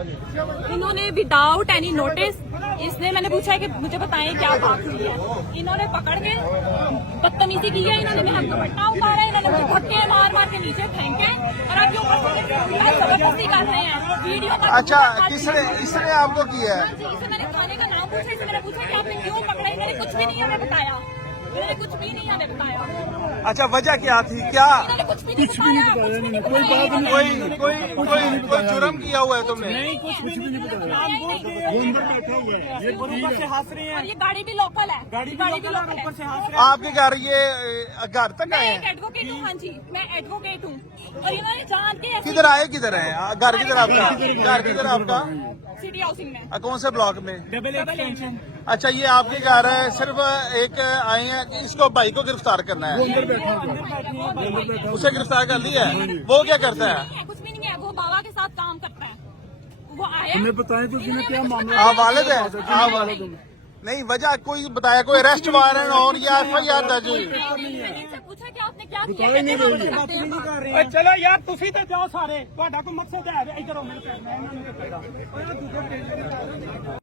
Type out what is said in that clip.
इन्होंने without any notice, इसने मैंने पूछा है कि मुझे बताएं क्या बात हुई है, इन्होंने पकड़ के बदतमीजी की है, इन्होंने मेरा दुपट्टा उतारा, इन्होंने मुझे धक्के मार मार के नीचे फेंके और अब जबरदस्ती कर रहे हैं वीडियो। अच्छा, किसने आपको किया है? इसे मैंने खाने का नाम पूछा, इसे मैंने पूछा कि आपने क्यों पकड़ा, इन्होंने कुछ भी नहीं हमें बताया, इन्होंने कुछ भी नहीं हमें बताया। अच्छा, वजह क्या थी? क्या कुछ भी नहीं बताया, कोई जुर्म किया हुआ है तुमने? नहीं, कुछ भी नहीं बताया। वो अंदर बैठे हुए हैं, ये ऊपर से हंस रहे हैं। और ये गाड़ी भी लोकल है, गाड़ी भी लोकल है, ऊपर से हंस रहे हैं। आपके घर ये घर तक आए मैं हैं? एक एडवोकेट हूँ। हाँ जी, मैं एडवोकेट हूँ और इन्होंने जान के ऐसे- किधर आए? किधर है घर? किधर आपका घर? किधर आपका? सिटी हाउसिंग में। कौन से ब्लॉक में? Double extension. अच्छा, ये आपके घर है, सिर्फ एक आए हैं कि इसको भाई को गिरफ्तार करना है। अंदर बैठे हैं। उसे गिरफ्तार कर लिया है? वो क्या करता है? नहीं है, कुछ भी नहीं है, वो बाबा के साथ काम करता है। वो आया, हमें बताएं तो कि क्या मामला आप वालिद है? आप वालिद नहीं, वजह कोई बताया? कोई अरेस्ट वारंट और या FIR दर्ज हुई? मैंने इनसे पूछा कि आपने क्या किया, बताई नहीं कहते रही हैं, है। बात नहीं कर रहे हैं। चलो यार, तुसी तो जाओ सारे, ਤੁਹਾਡਾ ਕੋਈ ਮਕਸਦ ਹੈ ਇਧਰ ਹੋ, ਮੈਨੂੰ ਕਰਨਾ ਇਹਨਾਂ ਨੂੰ ਕਿਹੜਾ